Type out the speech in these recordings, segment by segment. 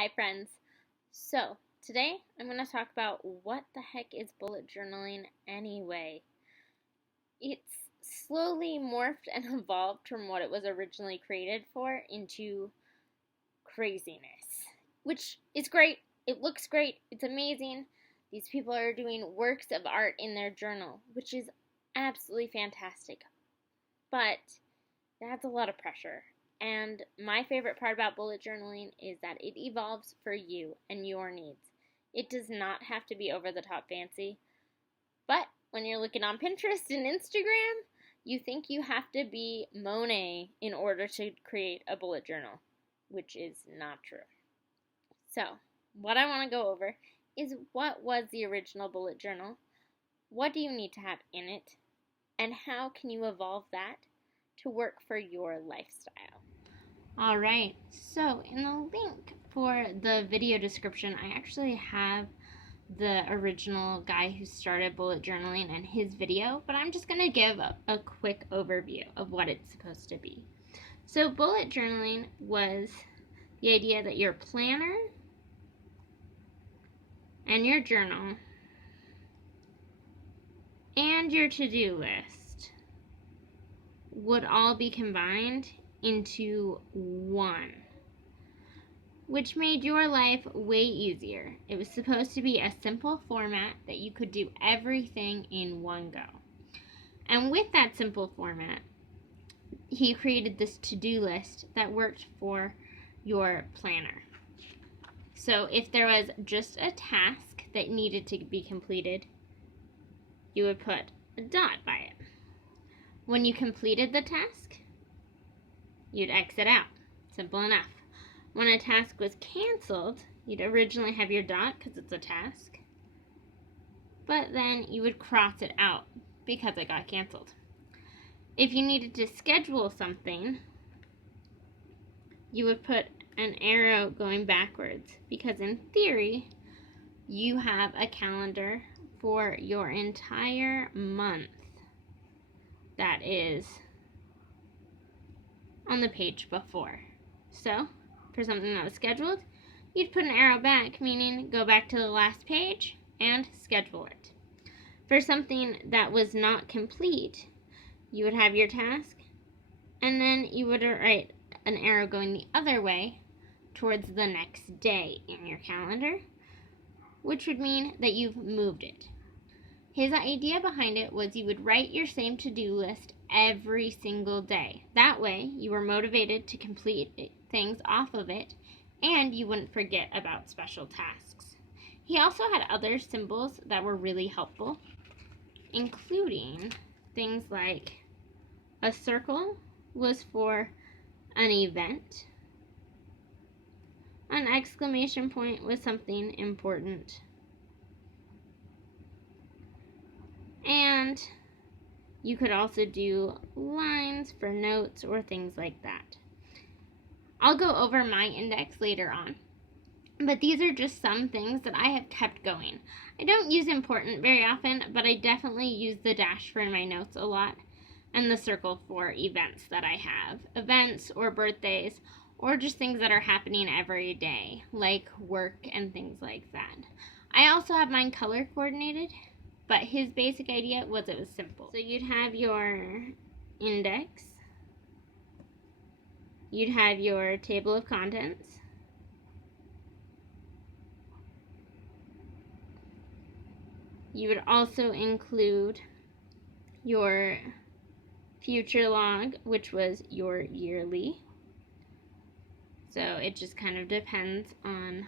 Hi friends. So, today I'm going to talk about what the heck is bullet journaling anyway. It's slowly morphed and evolved from what it was originally created for into craziness, which is great. It looks great. It's amazing. These people are doing works of art in their journal, which is absolutely fantastic. But that's a lot of pressure. And my favorite part about bullet journaling is that it evolves for you and your needs. It does not have to be over the top fancy. But when you're looking on Pinterest and Instagram, you think you have to be Monet in order to create a bullet journal, which is not true. So, what I want to go over is what was the original bullet journal, what do you need to have in it, and how can you evolve that to work for your lifestyle. Alright, so in the link for the video description, I actually have the original guy who started bullet journaling and his video, but I'm just going to give a quick overview of what it's supposed to be. So bullet journaling was the idea that your planner and your journal and your to-do list would all be combined into one, which made your life way easier. It was supposed to be a simple format that you could do everything in one go. And with that simple format, he created this to-do list that worked for your planner. So if there was just a task that needed to be completed, you would put a dot by it. When you completed the task, you'd exit out. Simple enough. When a task was canceled, you'd originally have your dot because it's a task, but then you would cross it out because it got canceled. If you needed to schedule something, you would put an arrow going backwards because in theory, you have a calendar for your entire month that is on the page before. So, for something that was scheduled, you'd put an arrow back, meaning go back to the last page and schedule it. For something that was not complete, you would have your task, and then you would write an arrow going the other way towards the next day in your calendar, which would mean that you've moved it. His idea behind it was you would write your same to-do list every single day. That way, you were motivated to complete things off of it, and you wouldn't forget about special tasks. He also had other symbols that were really helpful, including things like a circle was for an event, an exclamation point was something important, and you could also do lines for notes or things like that. I'll go over my index later on, but these are just some things that I have kept going. I don't use important very often, but I definitely use the dash for my notes a lot, and the circle for events that I have. Events or birthdays, or just things that are happening every day, like work and things like that. I also have mine color coordinated, but his basic idea was it was simple. So you'd have your index, you'd have your table of contents, you would also include your future log, which was your yearly. So it just kind of depends on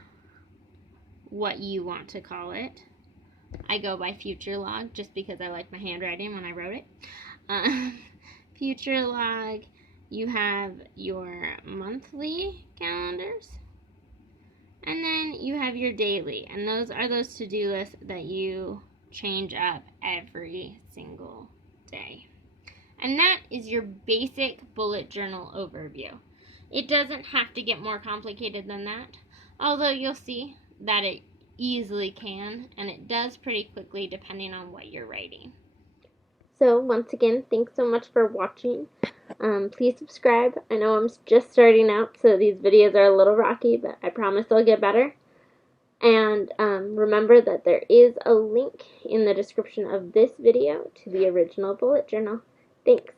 what you want to call it. I go by future log just because I like my handwriting when I wrote it. Future log, you have your monthly calendars, and then you have your daily, and those are those to-do lists that you change up every single day. And that is your basic bullet journal overview. It doesn't have to get more complicated than that, although you'll see that it easily can, and it does pretty quickly depending on what you're writing. So once again, thanks so much for watching. Please subscribe. I know I'm just starting out, so these videos are a little rocky, but I promise they'll get better. And remember that there is a link in the description of this video to the original bullet journal. Thanks.